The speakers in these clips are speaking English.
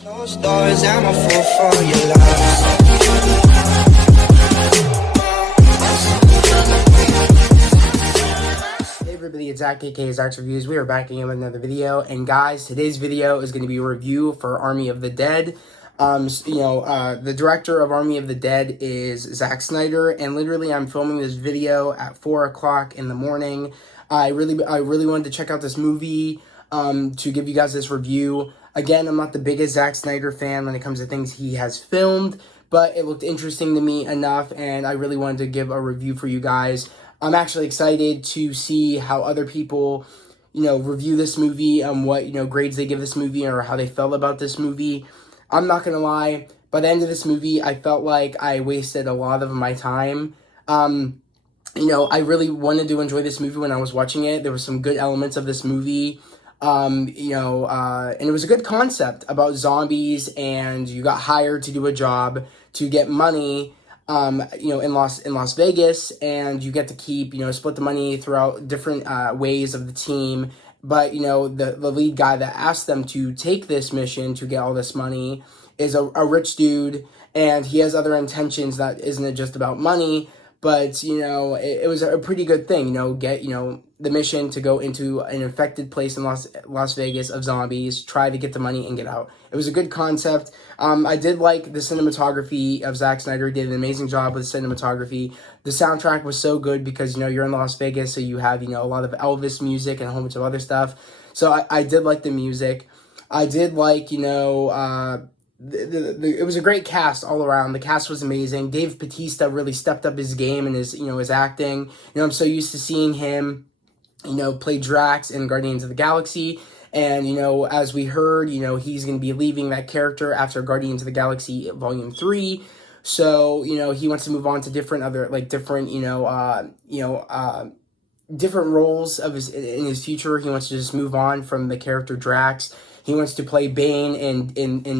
Closed doors, I'm a fool for your love. Hey everybody, it's Zach, aka Zach's Reviews. We are back again with another video, and guys, today's video is going to be a review for Army of the Dead. The director of Army of the Dead is Zack Snyder, and literally I'm filming this video at 4 o'clock in the morning. I really wanted to check out this movie to give you guys this review. Again, I'm not the biggest Zack Snyder fan when it comes to things he has filmed, but it looked interesting to me enough, and I really wanted to give a review for you guys. I'm actually excited to see how other people, review this movie, what, grades they give this movie or how they felt about this movie. I'm not going to lie, by the end of this movie, I felt like I wasted a lot of my time. I really wanted to enjoy this movie when I was watching it. There were some good elements of this movie. And it was a good concept about zombies, and you got hired to do a job to get money, in Las Vegas, and you get to keep, split the money throughout different ways of the team. But, the lead guy that asked them to take this mission to get all this money is a rich dude, and he has other intentions that isn't just about money. But, it was a pretty good thing, get, the mission to go into an infected place in Las Vegas of zombies, try to get the money and get out. It was a good concept. I did like the cinematography of Zack Snyder. He did an amazing job with cinematography. The soundtrack was so good because, you're in Las Vegas, so you have, a lot of Elvis music and a whole bunch of other stuff. So I did like the music. I did like, it was a great cast all around. The cast was amazing. Dave Bautista really stepped up his game and his acting. I'm so used to seeing him, play Drax in Guardians of the Galaxy. And, as we heard, he's going to be leaving that character after Guardians of the Galaxy Volume 3. So, he wants to move on to different different roles in his future. He wants to just move on from the character Drax. He wants to play Bane in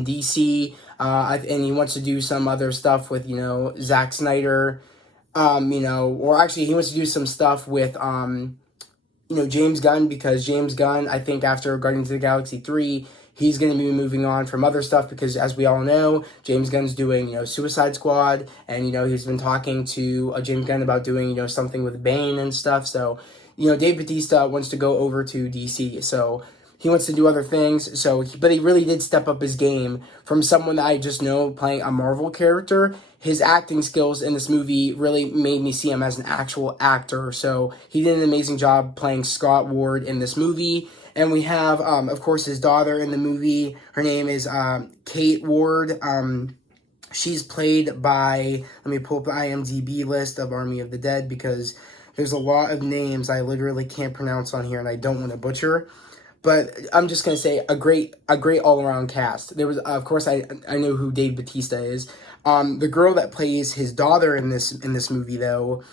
DC, and he wants to do some other stuff with, Zack Snyder, or actually he wants to do some stuff with, James Gunn, because James Gunn, I think after Guardians of the Galaxy 3, he's going to be moving on from other stuff because, as we all know, James Gunn's doing, Suicide Squad, and, he's been talking to James Gunn about doing, something with Bane and stuff. So, Dave Bautista wants to go over to DC, so he wants to do other things. But he really did step up his game from someone that I just know playing a Marvel character. His acting skills in this movie really made me see him as an actual actor. So he did an amazing job playing Scott Ward in this movie. And we have, of course, his daughter in the movie. Her name is Kate Ward. She's played by, let me pull up the IMDb list of Army of the Dead because there's a lot of names I literally can't pronounce on here and I don't want to butcher. But I'm just going to say a great all-around cast. There was, of course, I know who Dave Bautista is. The girl that plays his daughter in this movie, though,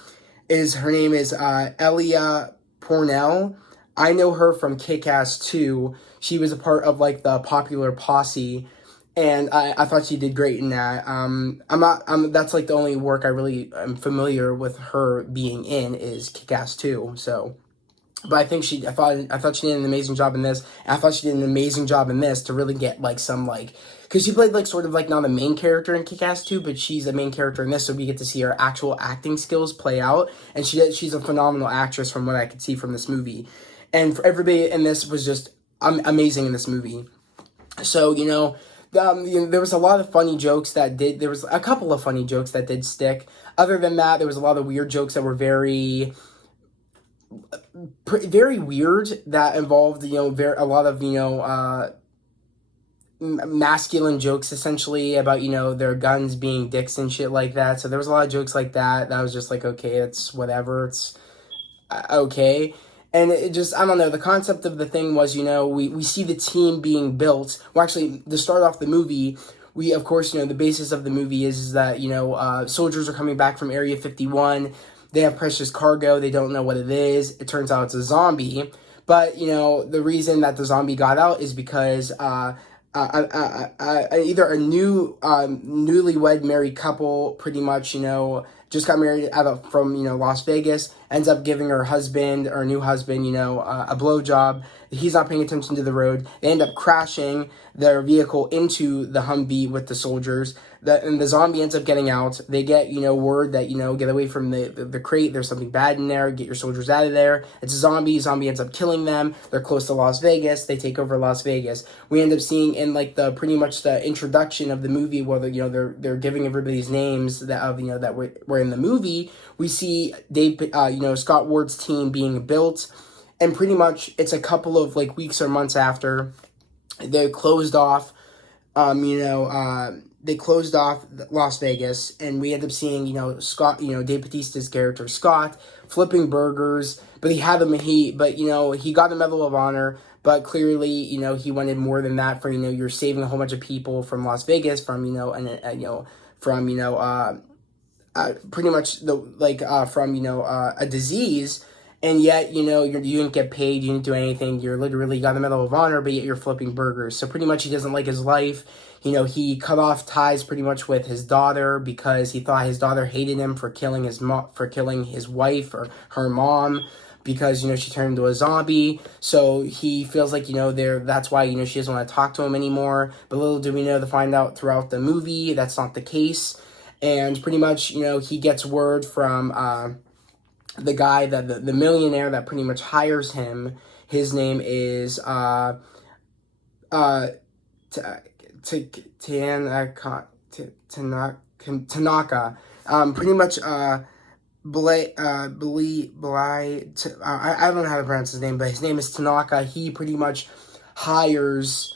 her name is Elia Pornell. I know her from Kick-Ass 2. She was a part of, the Popular Posse, and I thought she did great in that. That's, the only work I really am familiar with her being in is Kick-Ass 2, so. But I thought she did an amazing job in this. And I thought she did an amazing job in this to really get because she played not a main character in Kick-Ass 2, but she's a main character in this, so we get to see her actual acting skills play out. And she's a phenomenal actress from what I could see from this movie. And for everybody in this was just amazing in this movie. So there was a lot of funny jokes there was a couple of funny jokes that did stick. Other than that, there was a lot of weird jokes that were very weird that involved, a lot of, masculine jokes essentially about, their guns being dicks and shit like that. So there was a lot of jokes like that. That was just okay, it's whatever. It's okay. And it just, I don't know, the concept of the thing was, we see the team being built. Well, actually, to start off the movie, we, of course, the basis of the movie is that, soldiers are coming back from Area 51. They have precious cargo. They don't know what it is. It turns out it's a zombie. But, the reason that the zombie got out is because either a newlywed married couple pretty much, just got married from Las Vegas, ends up giving her husband or new husband a blowjob. He's not paying attention to the road. They end up crashing their vehicle into the Humvee with the soldiers. And the zombie ends up getting out. They get word that get away from the crate. There's something bad in there. Get your soldiers out of there. It's a zombie. Zombie ends up killing them. They're close to Las Vegas. They take over Las Vegas. We end up seeing in like the pretty much the introduction of the movie where they're giving everybody's names that were in the movie. We see Scott Ward's team being built, and pretty much it's a couple of like weeks or months after they closed off. They closed off Las Vegas, and we end up seeing, Scott, Dave Bautista's character, Scott, flipping burgers, but he got the Medal of Honor, but clearly, he wanted more than that for, you're saving a whole bunch of people from Las Vegas from, pretty much a disease, and yet, you didn't get paid, you didn't do anything, you're literally got the Medal of Honor, but yet you're flipping burgers. So pretty much he doesn't like his life. He cut off ties pretty much with his daughter because he thought his daughter hated him for killing his wife or her mom because, she turned into a zombie. So he feels like, that's why, she doesn't want to talk to him anymore. But little do we know to find out throughout the movie, that's not the case. And pretty much, he gets word from the guy, the millionaire that pretty much hires him. His name is Tanaka. Pretty much I don't know how to pronounce his name, but his name is Tanaka. He pretty much hires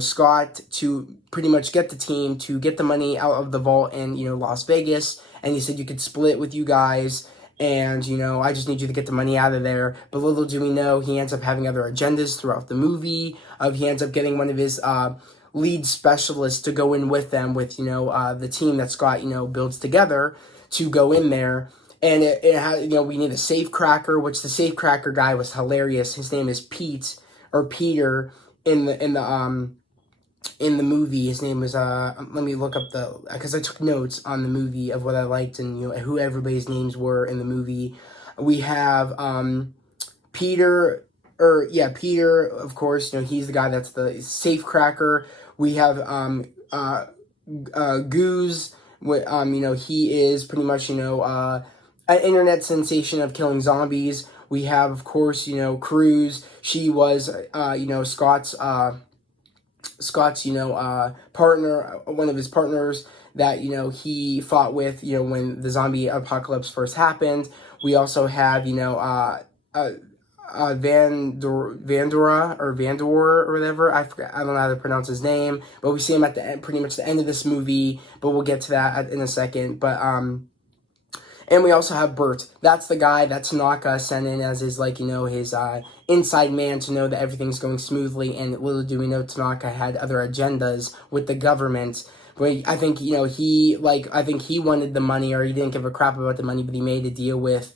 Scott to pretty much get the team to get the money out of the vault in Las Vegas, and he said you could split with you guys, and I just need you to get the money out of there. But little do we know, he ends up having other agendas throughout the movie. He ends up getting one of his lead specialists to go in with them with the team that Scott builds together to go in there. And it had, we need a safecracker, which the safecracker guy was hilarious. His name is Peter in the movie. His name was let me look up because I took notes on the movie of what I liked and who everybody's names were in the movie. We have Peter, of course, he's the guy that's the safecracker. We have Goose, he is pretty much an internet sensation of killing zombies. We have, of course, Cruz. She was Scott's partner, one of his partners that he fought with when the zombie apocalypse first happened. We also have Vandora or whatever. I forgot. I don't know how to pronounce his name, but we see him at the end, pretty much the end of this movie. But we'll get to that in a second. But and we also have Bert. That's the guy that Tanaka sent in as his his inside man to know that everything's going smoothly. And little do we know, Tanaka had other agendas with the government. But I think he wanted the money, or he didn't give a crap about the money, but he made a deal with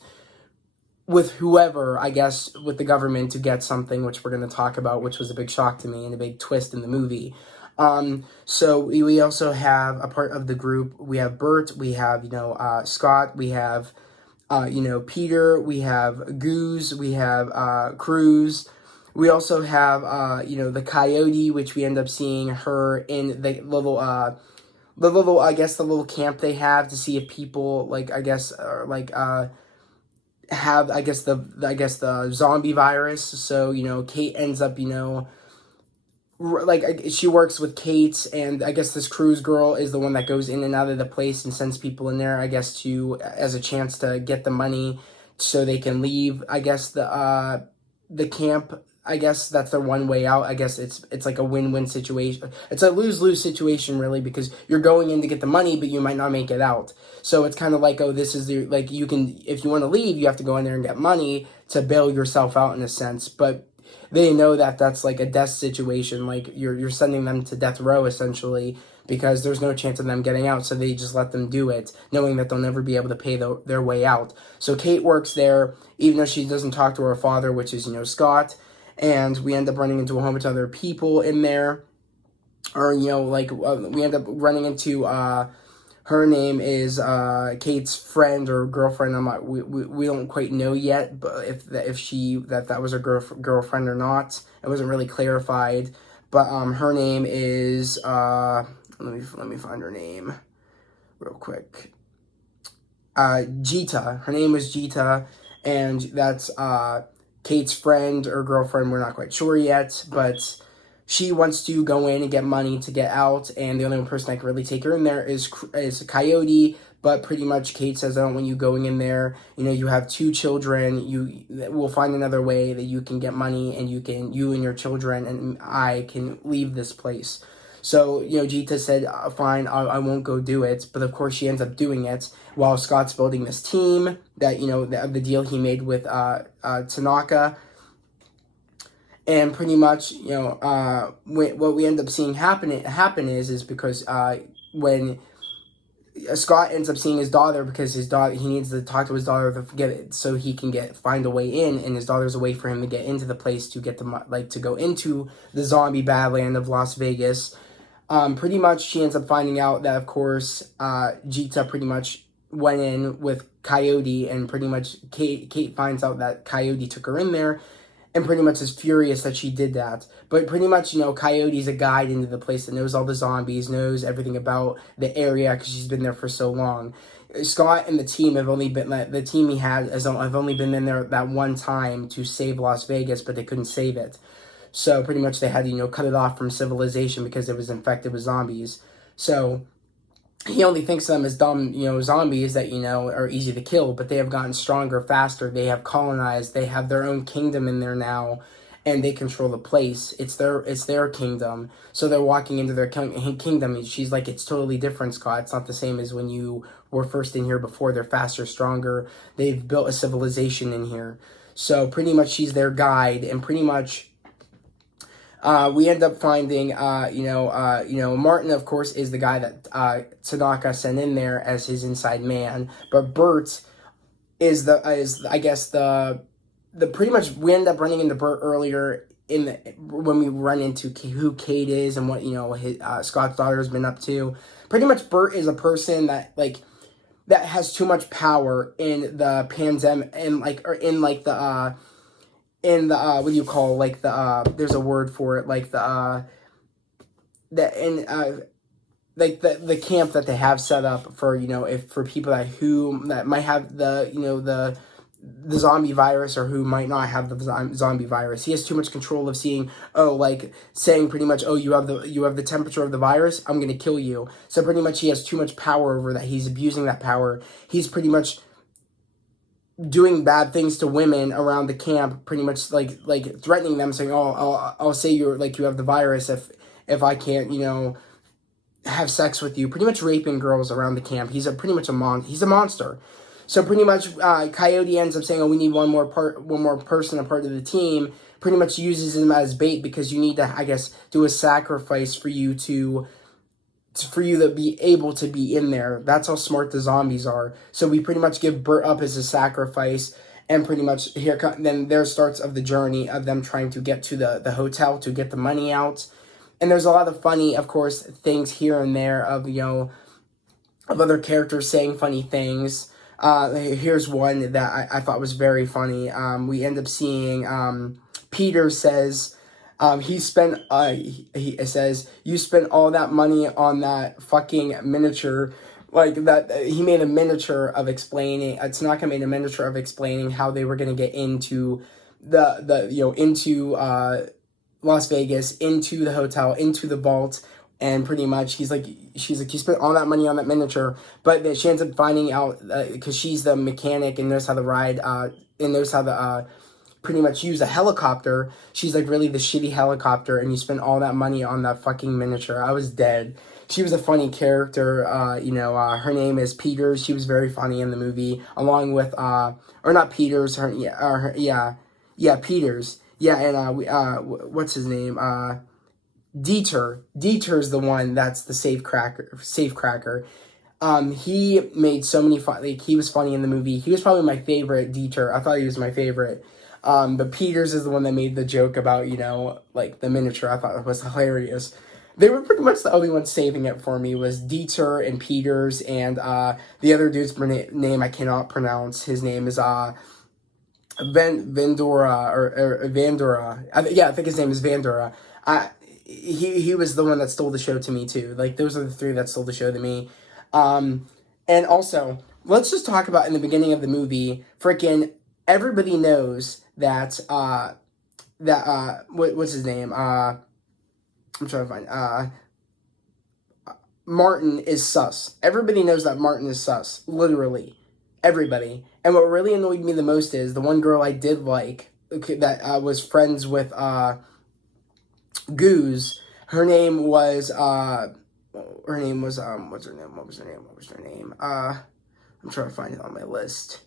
whoever, I guess, with the government to get something, which we're going to talk about, which was a big shock to me and a big twist in the movie. So we also have a part of the group. We have Bert, we have, Scott, we have, Peter, we have Goose, we have, Cruz. We also have, the Coyote, which we end up seeing her in the little camp they have to see if people, have, the zombie virus. So, Kate ends up, she works with Kate, and I guess this Cruz girl is the one that goes in and out of the place and sends people in there, I guess, as a chance to get the money so they can leave, I guess, the camp. I guess that's their one way out. I guess it's like a win-win situation. It's a lose-lose situation, really, because you're going in to get the money, but you might not make it out. So it's kind of like, this is you can, if you want to leave, you have to go in there and get money to bail yourself out in a sense. But they know that that's like a death situation. Like you're sending them to death row essentially, because there's no chance of them getting out. So they just let them do it, knowing that they'll never be able to pay their way out. So Kate works there, even though she doesn't talk to her father, which is, Scott. And we end up running into a whole bunch of other people in there. Or, we end up running into Her name is Kate's friend or girlfriend. We don't quite know yet, but if that was her girlfriend or not, it wasn't really clarified. But her name is let me find her name real quick. Jita. Her name was Jita, and that's Kate's friend or girlfriend. We're not quite sure yet, but she wants to go in and get money to get out, and the only person that can really take her in there is Coyote. But pretty much Kate says, I don't want you going in there. You know, you have 2 children. You will find another way that you can get money, and you and your children and I can leave this place. So, you know, Jita said, fine, I won't go do it. But of course, she ends up doing it while Scott's building this team that, you know, the deal he made with Tanaka. And pretty much, you know, what we end up seeing happen is because when Scott ends up seeing his daughter, because his daughter, he needs to talk to his daughter to get it so he can find a way in, and his daughter's a way for him to get into the place to get to go into the zombie badland of Las Vegas. Pretty much she ends up finding out that, of course, Jita pretty much went in with Coyote, and pretty much Kate finds out that Coyote took her in there, and pretty much is furious that she did that. But pretty much, you know, Coyote's a guide into the place that knows all the zombies, knows everything about the area because she's been there for so long. Scott and the team have only been, the team he had have only been in there that one time to save Las Vegas, but they couldn't save it. So pretty much they had to, you know, cut it off from civilization because it was infected with zombies. So he only thinks of them as dumb, you know, zombies that, you know, are easy to kill, but they have gotten stronger, faster. They have colonized. They have their own kingdom in there now, and they control the place. It's their kingdom. So they're walking into their kingdom. And she's like, it's totally different, Scott. It's not the same as when you were first in here before. They're faster, stronger. They've built a civilization in here. So pretty much she's their guide, and pretty much we end up finding, Martin, of course, is the guy that Tanaka sent in there as his inside man. But Bert is pretty much we end up running into Bert earlier when we run into who Kate is and what, you know, his Scott's daughter has been up to. Pretty much Bert is a person that has too much power in the pandemic and what do you call, there's a word for it, the camp that they have set up for, you know, if for people that might have the zombie virus or who might not have the zombie virus. He has too much control of saying pretty much, you have the temperature of the virus, I'm going to kill you. So pretty much he has too much power over that. He's abusing that power. He's pretty much doing bad things to women around the camp, pretty much like threatening them, saying, I'll say you have the virus if I can't, you know, have sex with you. Pretty much raping girls around the camp. He's a monster. So pretty much Coyote ends up saying, we need one more person, a part of the team. Pretty much uses him as bait because you need to, I guess, do a sacrifice for you to be able to be in there. That's how smart the zombies are. So we pretty much give Bert up as a sacrifice, and pretty much then there starts of the journey of them trying to get to the hotel to get the money out. And there's a lot of funny, of course, things here and there of, you know, of other characters saying funny things. Here's one that I thought was very funny. We end up seeing Peter says, he says, you spent all that money on that fucking miniature, he made a miniature of explaining, Tanaka made a miniature of explaining how they were going to get into into Las Vegas, into the hotel, into the vault, and pretty much she's like, you spent all that money on that miniature, but then she ends up finding out, because she's the mechanic and knows how to ride, and knows how to, pretty much use a helicopter. She's like, really, the shitty helicopter, and you spend all that money on that fucking miniature. I was dead. She was a funny character. Her name is Peters. She was very funny in the movie, along with or not Peters. Peters. Yeah, and what's his name? Dieter. Dieter's the one that's the safe cracker. He made so many fun. He was funny in the movie. He was probably my favorite. Dieter. I thought he was my favorite. But Peters is the one that made the joke about, the miniature. I thought it was hilarious. They were pretty much the only ones saving it for me was Dieter and Peters and the other dude's name I cannot pronounce. His name is Vandora or Vandora. I think his name is Vandora. He was the one that stole the show to me too. Like those are the three that stole the show to me. And also, let's just talk about in the beginning of the movie, freaking everybody knows that what's his name? I'm trying to find Martin is sus. Everybody knows that Martin is sus. Literally. Everybody. And what really annoyed me the most is the one girl I did like that was friends with Goose. Her name was what's her name? What was her name? I'm trying to find it on my list.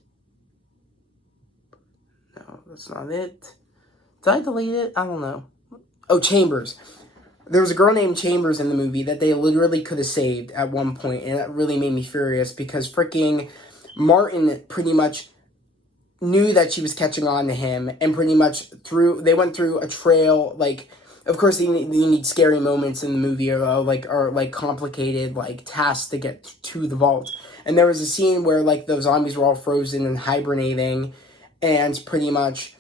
No, that's not it. Did I delete it? I don't know. Oh, Chambers. There was a girl named Chambers in the movie that they literally could have saved at one point, and that really made me furious because freaking Martin pretty much knew that she was catching on to him, and pretty much they went through a trail. Like, of course, you need scary moments in the movie or like complicated like tasks to get to the vault. And there was a scene where like those zombies were all frozen and hibernating, and pretty much.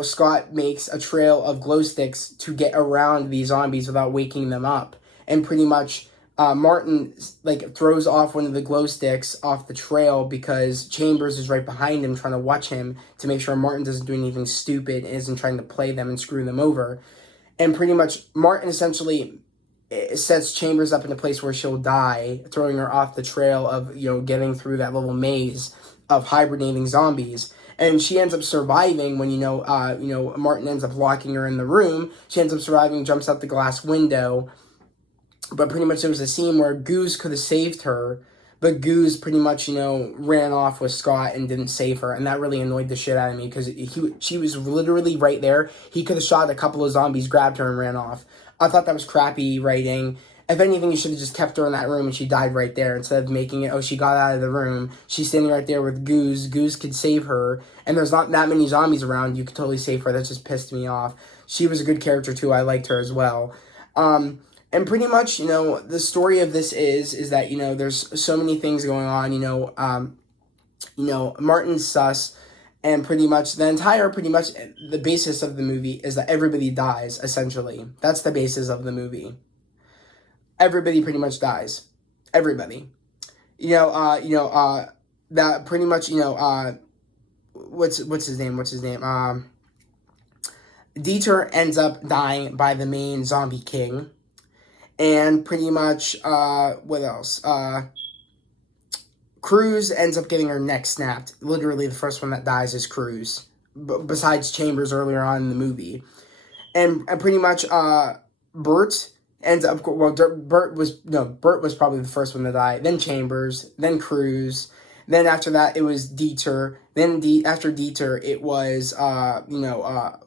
Scott makes a trail of glow sticks to get around these zombies without waking them up. And pretty much, Martin, like, throws off one of the glow sticks off the trail because Chambers is right behind him trying to watch him to make sure Martin doesn't do anything stupid and isn't trying to play them and screw them over. And pretty much, Martin essentially sets Chambers up in a place where she'll die, throwing her off the trail of, getting through that little maze of hibernating zombies. And she ends up surviving when, Martin ends up locking her in the room. She ends up surviving, jumps out the glass window. But pretty much there was a scene where Goose could have saved her. But Goose pretty much, ran off with Scott and didn't save her. And that really annoyed the shit out of me because she was literally right there. He could have shot a couple of zombies, grabbed her, and ran off. I thought that was crappy writing. If anything, you should have just kept her in that room and she died right there instead of making it, she got out of the room. She's standing right there with Goose. Goose could save her. And there's not that many zombies around. You could totally save her. That just pissed me off. She was a good character, too. I liked her as well. And pretty much, the story of this is that, there's so many things going on. Martin's sus. And pretty much the basis of the movie is that everybody dies, essentially. That's the basis of the movie. Everybody pretty much dies. Everybody. That pretty much, what's his name? Dieter ends up dying by the main zombie king. And pretty much, what else? Cruz ends up getting her neck snapped. Literally, the first one that dies is Cruz. Besides Chambers earlier on in the movie. And pretty much, Bert ends up, Bert was probably the first one to die, then Chambers, then Cruz, then after that it was Dieter, then after Dieter it was Vondura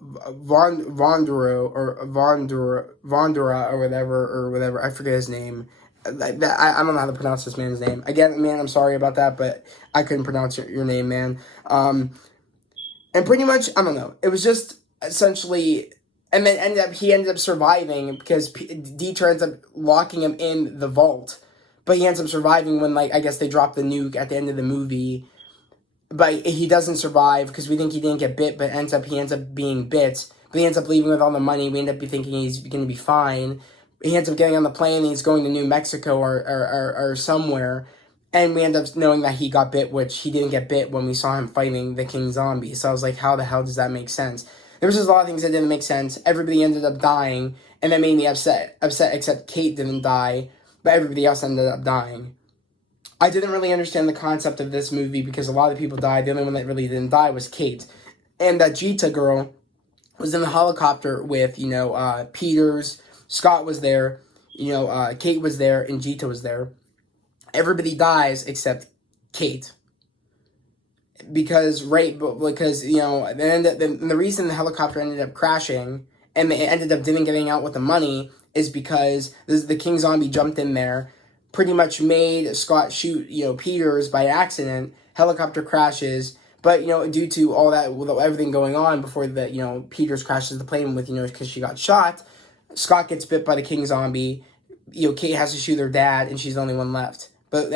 or whatever, I forget his name. I don't know how to pronounce this man's name. Again, man, I'm sorry about that, but I couldn't pronounce your name, man. And pretty much, I don't know, it was just essentially. And then he ended up surviving because Dieter ends up locking him in the vault. But he ends up surviving when, I guess they drop the nuke at the end of the movie. But he doesn't survive because we think he didn't get bit, but he ends up being bit. But he ends up leaving with all the money. We end up thinking he's going to be fine. He ends up getting on the plane and he's going to New Mexico or somewhere. And we end up knowing that he got bit, which he didn't get bit when we saw him fighting the King Zombie. So I was like, how the hell does that make sense? There was just a lot of things that didn't make sense. Everybody ended up dying, and that made me upset except Kate didn't die, but everybody else ended up dying. I didn't really understand the concept of this movie because a lot of people died. The only one that really didn't die was Kate. And that Jita girl was in the helicopter with, Peters, Scott was there, Kate was there, and Jita was there. Everybody dies except Kate. Because the reason the helicopter ended up crashing and they ended up didn't getting out with the money is because the King Zombie jumped in there, pretty much made Scott shoot, Peters by accident. Helicopter crashes, but, due to all that, with everything going on before Peters crashes the plane with, because she got shot, Scott gets bit by the king zombie. Kate has to shoot her dad, and she's the only one left. But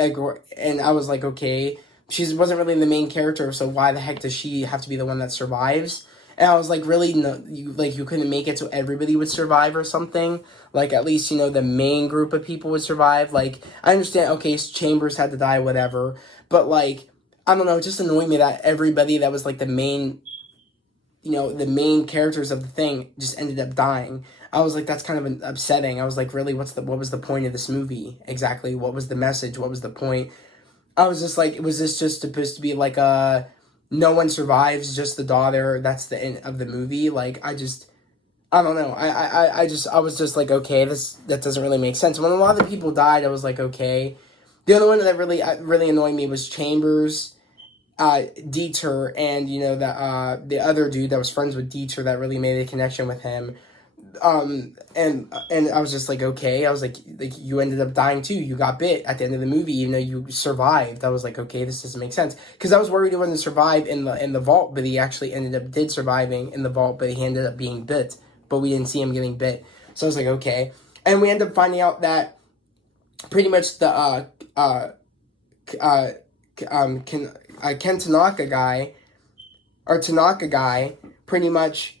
and I was like, okay, she wasn't really the main character, so why the heck does she have to be the one that survives? And I was like, really, no, you couldn't make it so everybody would survive or something. Like, at least, the main group of people would survive. Like, I understand, okay, Chambers had to die, whatever. But, like, I don't know, it just annoyed me that everybody that was, like, the main characters of the thing just ended up dying. I was like, that's kind of upsetting. I was like, really, what was the point of this movie exactly? What was the message? What was the point? I was just like, was this just supposed to be like no one survives, just the daughter? That's the end of the movie. Like, I don't know. I was just like, okay, that doesn't really make sense. When a lot of the people died, I was like, okay. The other one that really annoyed me was Chambers, Dieter, and the other dude that was friends with Dieter that really made a connection with him. And I was just like, okay. I was like you ended up dying too. You got bit at the end of the movie, even though you survived. I was like, okay, this doesn't make sense, because I was worried he wouldn't survive in the vault, but he actually did surviving in the vault, but he ended up being bit, but we didn't see him getting bit. So I was like, okay. And we ended up finding out that pretty much the Ken Tanaka guy, pretty much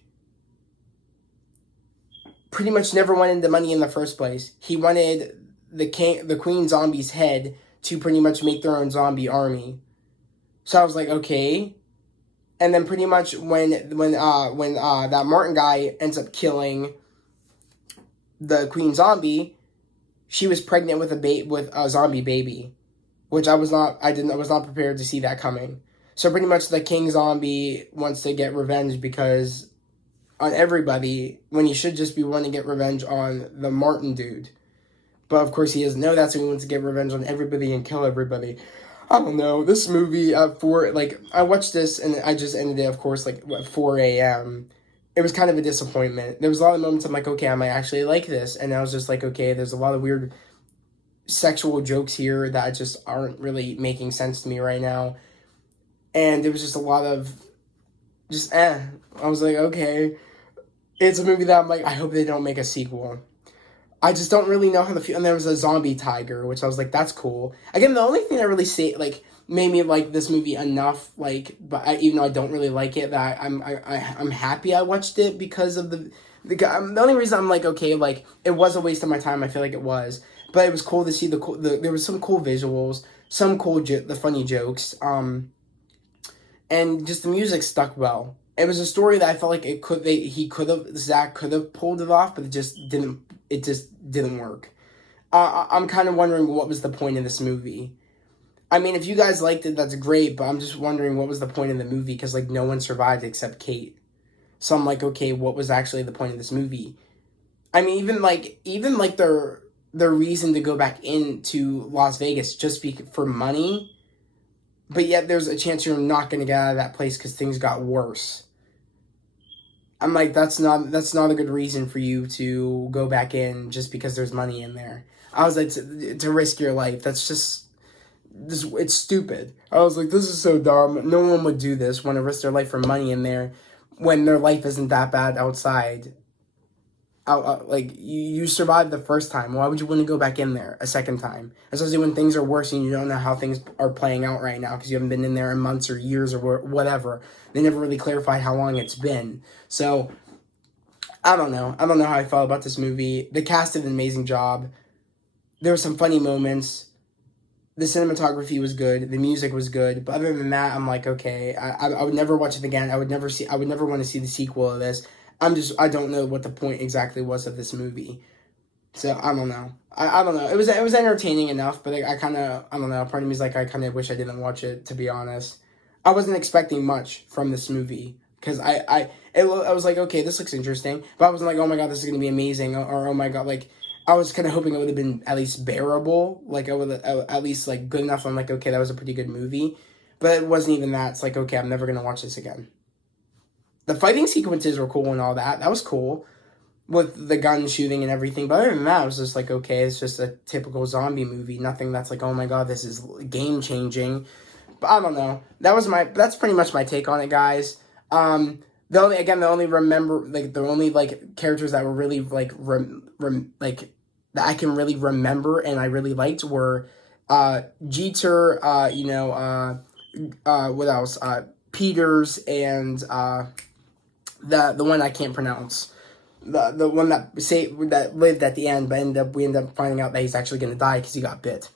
never wanted the money in the first place. He wanted the Queen Zombie's head to pretty much make their own zombie army. So I was like, okay. And then pretty much when that Martin guy ends up killing the Queen Zombie, she was pregnant with a zombie baby, which I was not prepared to see that coming. So pretty much the King Zombie wants to get revenge on everybody, when he should just be wanting to get revenge on the Martin dude. But of course he doesn't know that, so he wants to get revenge on everybody and kill everybody. I don't know. This movie, I watched this and I just ended it, of course, like at 4 a.m. It was kind of a disappointment. There was a lot of moments I'm like, okay, I might actually like this. And I was just like, okay, there's a lot of weird sexual jokes here that just aren't really making sense to me right now. And there was just a lot of I was like, okay. It's a movie that I'm like, I hope they don't make a sequel. I just don't really know how to feel. And there was a zombie tiger, which I was like, that's cool. Again, the only thing that really made me like this movie enough, even though I don't really like it, that I'm happy I watched it because of the only reason I'm like, okay, like, it was a waste of my time. I feel like it was, but it was cool to see there was some cool visuals, some cool the funny jokes, and just the music stuck well. It was a story that I felt like Zach could have pulled it off, but it just didn't work. I'm kind of wondering what was the point of this movie. I mean, if you guys liked it, that's great, but I'm just wondering what was the point of the movie, because like no one survived except Kate. So I'm like, okay, what was actually the point of this movie? I mean, even their reason to go back into Las Vegas just for money. But yet there's a chance you're not going to get out of that place because things got worse. I'm like, that's not a good reason for you to go back in just because there's money in there. I was like, to risk your life. That's just, it's stupid. I was like, this is so dumb. No one would do this, want to risk their life for money in there when their life isn't that bad outside. You survived the first time. Why would you want to go back in there a second time? Especially when things are worse and you don't know how things are playing out right now because you haven't been in there in months or years or whatever. They never really clarified how long it's been. So, I don't know. I don't know how I felt about this movie. The cast did an amazing job. There were some funny moments. The cinematography was good. The music was good. But other than that, I'm like, okay, I would never watch it again. I would never want to see the sequel of this. I don't know what the point exactly was of this movie. So, I don't know. I don't know. It was entertaining enough, but I kind of, I don't know. Part of me is like, I kind of wish I didn't watch it, to be honest. I wasn't expecting much from this movie, because I was like, okay, this looks interesting. But I wasn't like, oh my god, this is going to be amazing, or oh my god, like, I was kind of hoping it would have been at least bearable. Like, I would at least, like, good enough. I'm like, okay, that was a pretty good movie. But it wasn't even that. It's like, okay, I'm never going to watch this again. The fighting sequences were cool and all that. That was cool. With the gun shooting and everything. But other than that, I was just like, okay, it's just a typical zombie movie. Nothing that's like, oh my god, this is game-changing. But I don't know. That's pretty much my take on it, guys. the only remember, like, the only, like, characters that were really, like, that I can really remember and I really liked were, Jeter, what else? Peters, and, the one I can't pronounce. The one that lived at the end, but we ended up finding out that he's actually going to die because he got bit.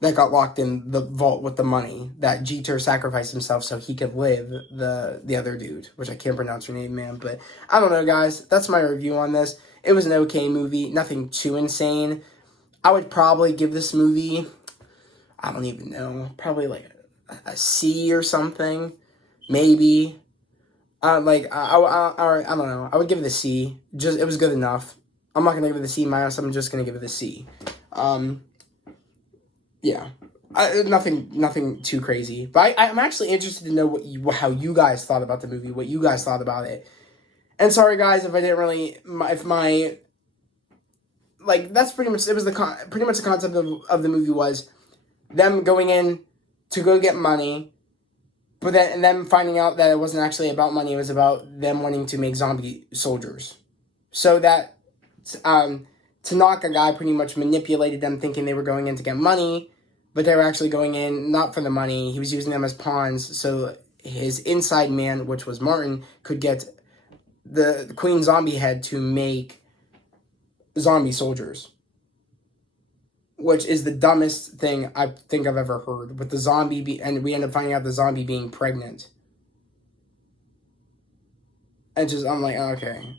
That got locked in the vault with the money. That Jeter sacrificed himself so he could live. The other dude, which I can't pronounce her name, man. But I don't know, guys. That's my review on this. It was an okay movie. Nothing too insane. I would probably give this movie, I don't even know, probably like a C or something, maybe. I don't know. I would give it a C. It was good enough. I'm not gonna give it a C minus. I'm just gonna give it a C. Yeah, nothing too crazy. But I'm actually interested to know how you guys thought about the movie, what you guys thought about it. And sorry, guys, if I didn't really, that's pretty much, pretty much the concept of the movie was them going in to go get money. But then finding out that it wasn't actually about money, it was about them wanting to make zombie soldiers. So that Tanaka guy pretty much manipulated them thinking they were going in to get money, but they were actually going in not for the money. He was using them as pawns so his inside man, which was Martin, could get the Queen Zombie head to make zombie soldiers. Which is the dumbest thing I think I've ever heard. With the zombie, and we end up finding out the zombie being pregnant. And I'm like, okay.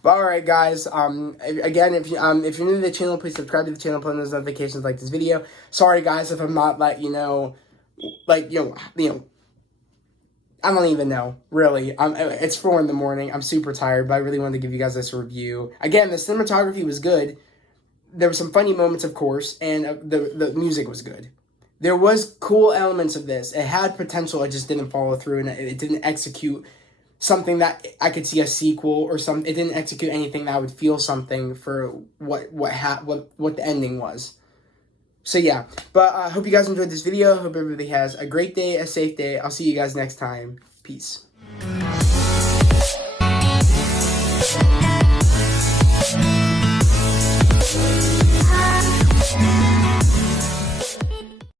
But alright, guys. Again, if you're new to the channel, please subscribe to the channel, put on those notifications, like this video. Sorry, guys, if I'm not I don't even know, really. It's 4 in the morning. I'm super tired, but I really wanted to give you guys this review. Again, the cinematography was good. There were some funny moments, of course, and the music was good. There was cool elements of this. It had potential, it just didn't follow through, and it didn't execute something that I could see a sequel or something. It didn't execute anything that I would feel something for what the ending was. So yeah, but I hope you guys enjoyed this video. Hope everybody has a great day, a safe day. I'll see you guys next time. Peace.